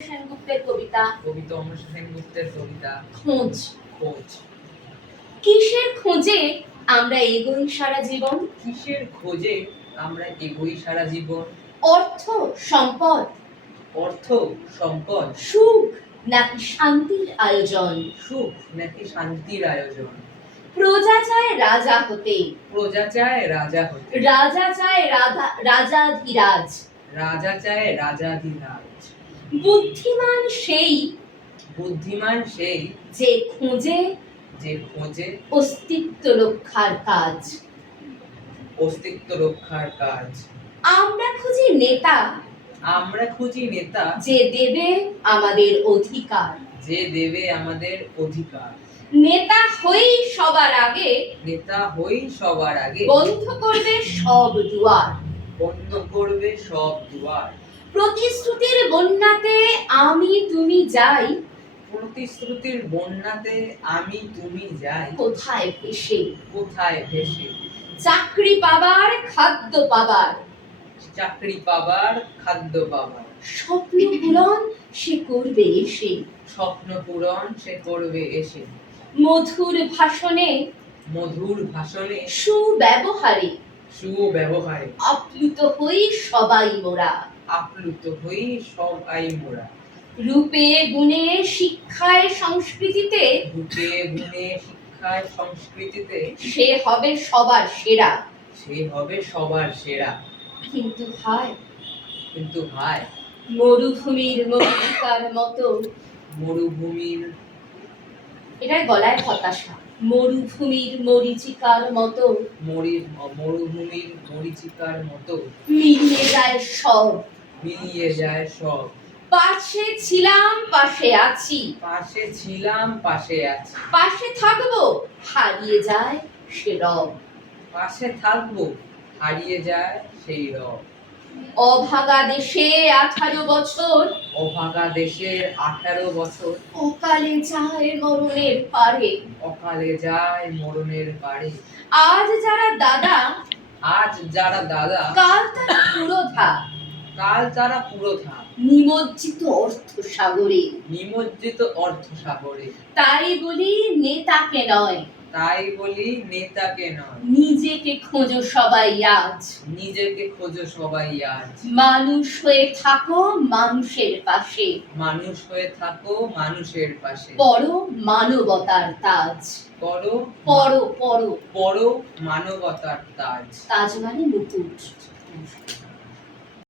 সেনগুপ্তের কবিতা অমর সেনগুপ্তের কবিতা খোঁজ। খোঁজ। কিসের খোঁজে আমরা এগোই সারা জীবন? কিসের খোঁজে আমরা এগোই সারা জীবন? অর্থ, সম্পদ, অর্থ, সম্পদ, সুখ নাকি শান্তির আয়োজন? সুখ নাকি শান্তির আয়োজন? প্রজা চায় রাজা হতে, প্রজা চায় রাজা হতে, রাজা চায় রাজাধিরাজ, রাজা চায় রাজাধিরাজ। বুদ্ধিমান সেই, বুদ্ধিমান সেই যে খোঁজে অস্তিত্ব রক্ষার কাজ। অস্তিত্ব রক্ষার কাজ। আমরা খুঁজি নেতা, আমরা খুঁজি নেতা, যে দেবে আমাদের অধিকার। যে দেবে আমাদের অধিকার। নেতা হই সবার আগে, নেতা হই সবার আগে, বন্ধ করবে সব দুয়ার, বন্ধ করবে সব দুয়ার। প্রতিশ্রুতির বন্যাতে আমি তুমি যাই, প্রতিশ্রুতির বন্যাতে আমি তুমি যাই, কোথায় ভেসে, কোথায় ভেসে। চাকরি পাবার, খাদ্য পাবার, চাকরি পাবার, খাদ্য পাবার, স্বপ্ন পূরণ সে করবে এসে, স্বপ্ন পূরণ সে করবে এসে। মধুর ভাষণে, মধুর ভাষণে, সুব্যবহারে, সুব্যবহারে আপ্লুত হই সবাই মোরা, আপ্লুত হই সবাই মোরা। রূপে গুণে শিক্ষায় সংস্কৃতিতে, রূপে গুণে শিক্ষায় সংস্কৃতিতে সে হবে সবার সেরা। সে হবে সবার সেরা। কিন্তু হায়, কিন্তু হায়, মরুভূমির মরুচিকার মতো, মরুভূমির, এটার গলায় হতাশা, মরুভূমির মরিচিকার মতো, মরুভূমির মরীচিকার মতো মিলিয়ে যায় সব, মিলিয়ে যায় সব। পাশে ছিলাম পাশে আছি, পাশে ছিলাম পাশে আছি, পাশে থাকবো হারিয়ে যায় সে রব। পাশে থাকবো হারিয়ে যায় সেই রব। অভাগা দেশে 18 বছর, অভাগা দেশের 18 বছর, অকালে যায় মরণের পারে। অকালে যায় মরণের পারে। আজ যারা দাদা, আজ যারা দাদা, কাল তারা পুরোধা, কাল তারা পুরোধা, নিমজ্জিত অর্থ সাগরে। নিমজ্জিত অর্থ সাগরে। তাই বলি নেতাকে নয়, তাই বলি নেতাকে নয়, নিজেকে খোঁজো সবাই আজ। নিজেকে খোঁজো সবাই আজ। মানুষ হয়ে থাকো মানুষের পাশে, মানুষ হয়ে থাকো মানুষের পাশে। পরো মানবতার তাজ, করো পরো পরো, পরো মানবতার তাজ। তাজ মানে মুকুট।